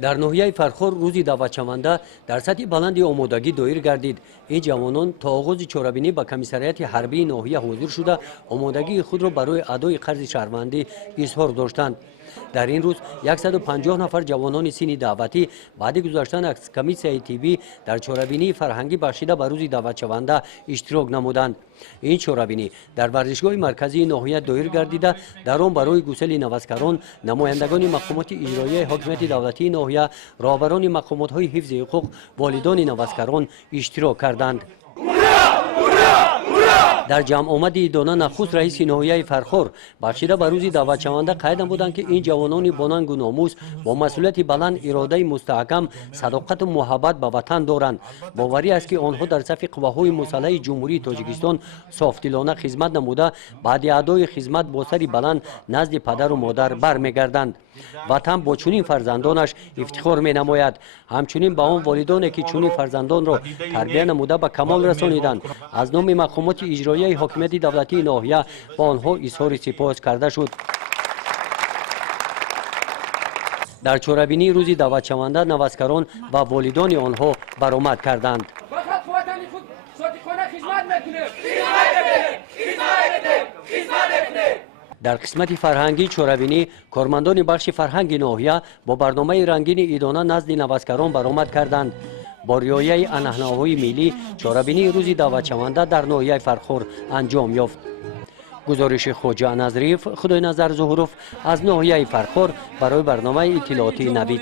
در ناحیه فرخور روزی دعوتشونده در سطح بلند آمادگی دایر گردید. این جوانان تا آغاز چاره‌بینی به کمیسریات حربی ناحیه حاضر شده آمادگی خود را برای ادای قرض شهروندی اظهار داشتند. در این روز 150 نفر جوانان سین دعوتی بعد گذاشتن از کمیسیون تیبی در چاره‌بینی فرهنگی بخشیده به روزی دعوتشونده اشتراک نمودند. این چاره‌بینی در ورزشگاه مرکزی ناحیه دایر گردیده در آن برای گسیل نوسکران، نمایندگان مقامات اجرایی حاکمیت دولتی ناحیه، راهبران مقامات‌های حفظ حقوق، والدان نوسکران اشتراک کردند. در جمع آمد دانا نخست رئیس ناحیه فرخور بخشیده به روزی دعوتشونده قید نمودند که این جوانان باننگ و ناموس با مسئولیت بلند، اراده مستحکم، صداقت و محبت به وطن دارند. باوری است که آنها در صف قواهای مسلح جمهوری تاجیکستان صافدلانه خدمت نموده بعد ادای خدمت با سری بلند نزد پدر و مادر برمیگردند. وطن با چنین فرزندانش افتخار می نماید. همچنین به آن والدانی که چنین فرزندان را تربیت نموده به کمال رسانیدند از نام مقامات اجرایی حاکمیت دولتی ناحیه با آنها اظهار سپاس کرده شد. در چاره‌بینی روزی دعوتشونده نوسکران و والدان آنها برآمد کردند. در قسمت فرهنگی چاره‌بینی کارمندان بخش فرهنگ ناحیه با برنامه رنگین ایدانه نزد نوسکران برآمد کردند. با رعایت عنعنه‌های ملی چاره‌بینی روزی دعوتشونده در ناحیه فرخور انجام یافت. گزارش خواجه نظریف خدای نظر ظهوروف از ناحیه فرخور برای برنامه اطلاعاتی نوید.